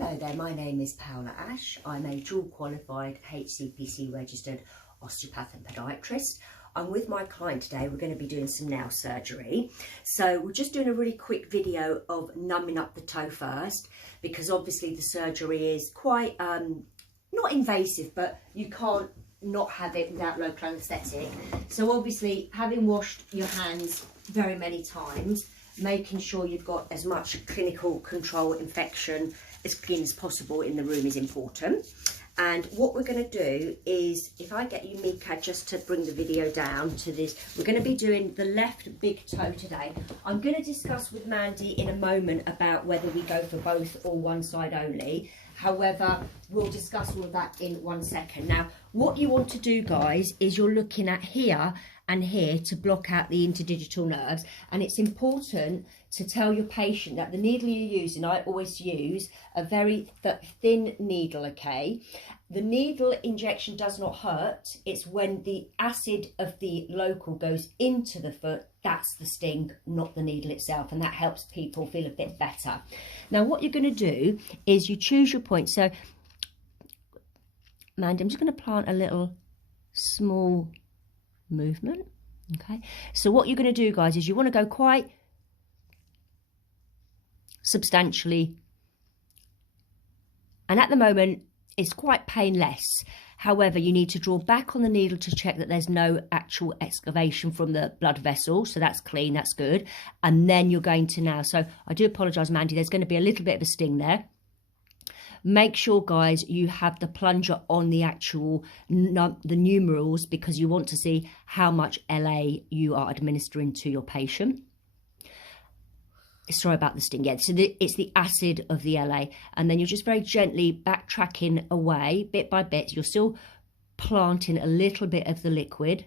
Hello there, my name is Paula Ash. I'm a dual qualified HCPC registered osteopath and podiatrist. I'm with my client today. We're going to be doing some nail surgery. So we're just doing a really quick video of numbing up the toe first, because obviously the surgery is quite, not invasive, but you can't not have it without local anaesthetic. So obviously having washed your hands very many times, making sure you've got as much clinical control infection as clean as possible in the room is important. And what we're going to do is, if I get you, Mika, just to bring the video down to this, we're going to be doing the left big toe today. I'm going to discuss with Mandy in a moment about whether we go for both or one side only. However, we'll discuss all of that in 1 second. Now, what you want to do, guys, is you're looking at here and here to block out the interdigital nerves. And it's important to tell your patient that the needle you're using, I always use a very thin needle, okay? The needle injection does not hurt. It's when the acid of the local goes into the foot, that's the sting, not the needle itself. And that helps people feel a bit better. Now, what you're going to do is you choose your point. So, Mandy, I'm just going to plant a little small movement. Okay, so what you're going to do, guys, is you want to go quite substantially, and at the moment it's quite painless. However, you need to draw back on the needle to check that there's no actual excavation from the blood vessel, so that's clean, that's good. And then you're going to now, so I do apologize, Mandy, there's going to be a little bit of a sting there. Make sure, guys, you have the plunger on the actual, the numerals, because you want to see how much LA you are administering to your patient. Sorry about the sting, yeah. So it's the acid of the LA. And then you're just very gently backtracking away, bit by bit. You're still planting a little bit of the liquid.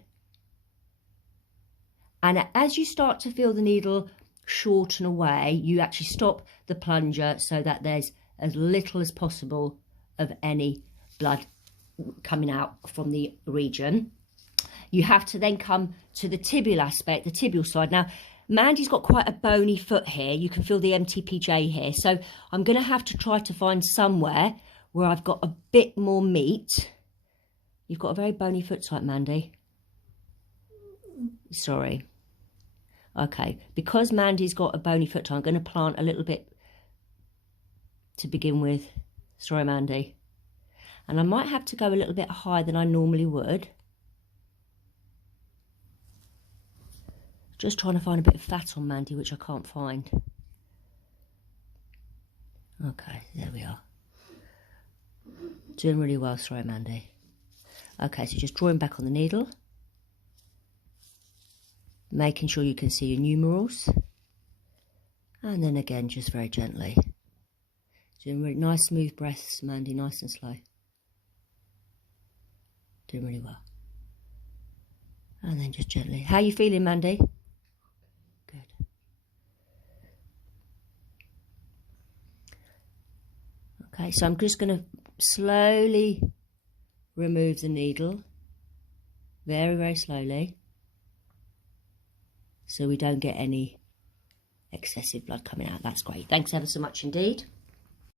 And as you start to feel the needle shorten away, you actually stop the plunger so that there's as little as possible of any blood coming out from the region. You have to then come to the tibial aspect, the tibial side. Now, Mandy's got quite a bony foot here. You can feel the MTPJ here. So I'm going to have to try to find somewhere where I've got a bit more meat. You've got a very bony foot type, Mandy. Sorry. Okay, because Mandy's got a bony foot type, I'm going to plant a little bit to begin with. Sorry, Mandy. And I might have to go a little bit higher than I normally would. Just trying to find a bit of fat on Mandy, which I can't find. Okay, there we are. Doing really well, sorry, Mandy. Okay, so just drawing back on the needle. Making sure you can see your numerals. And then again, just very gently. Doing really nice, smooth breaths, Mandy, nice and slow. Doing really well. And then just gently. How are you feeling, Mandy? Good. Okay, so I'm just going to slowly remove the needle. Very, very slowly. So we don't get any excessive blood coming out. That's great. Thanks ever so much indeed.